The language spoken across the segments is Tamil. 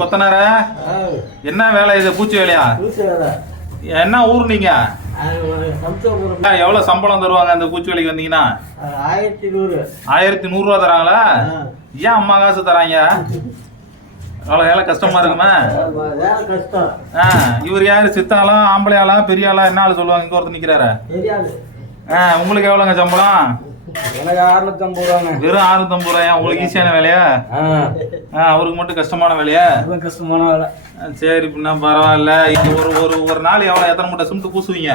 கொத்தனார என்ன வேலை இது? பூச்சி வேலையா? என்ன ஊர் நீங்க? எவ்வளவு சம்பளம் தருவாங்க அந்த பூச்சி வேலைக்கு வந்தீங்கன்னா? 1100 ரூபா தராங்களா? ஏன் அம்மா காசு தராங்க? அவ்வளவு வேலை கஷ்டமா இருக்குமே. இவர் யாரு? சித்தாளா ஆம்பளை ஆளா பெரிய ஆளா என்ன ஆளு சொல்லுவாங்க? இங்க ஒருத்தர் நிக்கிறாரு. உங்களுக்கு எவ்வளவுங்க சம்பளம்? எனக்கு 650 ரூபாங்க. வெறும் 650 ரூபாயா? உங்களுக்கு ஈஸியான வேலையா? அவருக்கு மட்டும் கஷ்டமான வேலையா? கஷ்டமான வேலை. சரி, பின்ன பரவாயில்ல. இது ஒரு நாள் எத்தனை மூட்டை சிமெண்ட் பூசுவீங்க?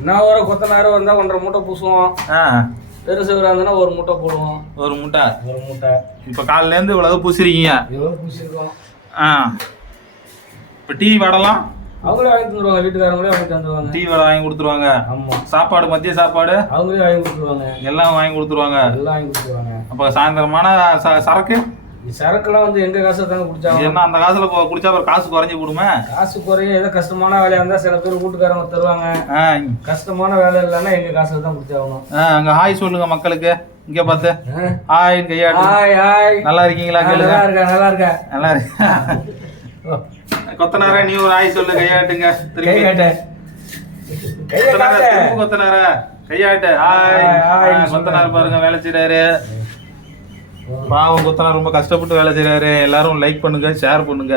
என்ன ஒரு கொத்தனார் வந்தா 1.5 மூட்டை பூசுவோம். பெருசு இருந்தா 1 மூட்டை போடுவோம். ஒரு மூட்டை. இப்ப காலையில இருந்து இவ்வளவு பூசிருக்கீங்க? பூசிருக்கோம். இப்ப டீ வடலாம் அவங்களே வாங்கி தந்துருவாங்க. வீட்டுக்காரங்களே வாங்கி தந்துருவாங்க. டீ வடை வாங்கி கொடுத்துருவாங்க. ஆமா. சாப்பாடு, மதிய சாப்பாடு அவங்களே வாங்கி கொடுத்துருவாங்க. எல்லாம் வாங்கி கொடுத்துருவாங்க. அப்ப சாயந்தரமான சரக்கு சரக்குலாம் வந்து எங்க காசு தாங்க குடிச்சாங்க. என்ன அந்த காசுல குடிச்சா அப்புறம் காசு குறைஞ்சி போடுமே. காசு குறைய ஏதோ கஷ்டமான வேலையா இருந்தா சில பேர் வீட்டுக்காரங்க தருவாங்க. கஷ்டமான வேலை இல்லைன்னா எங்க காசுல தான் குடிச்சாகணும். அங்க ஹாய் சொல்லுங்க மக்களுக்கு. இங்க பார்த்து ஹாய் கையாடு. ஹாய். நல்லா இருக்கீங்களா? நல்லா இருக்கேன். நல்லா இருக்கேன். நல்லா இருக்கு. கொத்தனாரா நீ ஒரு ஹாய் சொல்லு. கையாட்டுங்க. கொத்தனாரா கையாட்டு. ஹாய். கொத்தனார் பாருங்க வேலை செய்யறாரு. பாவம் கொத்தனார் ரொம்ப கஷ்டப்பட்டு வேலை செய்யறாரு. எல்லாரும் லைக் பண்ணுங்க, ஷேர் பண்ணுங்க.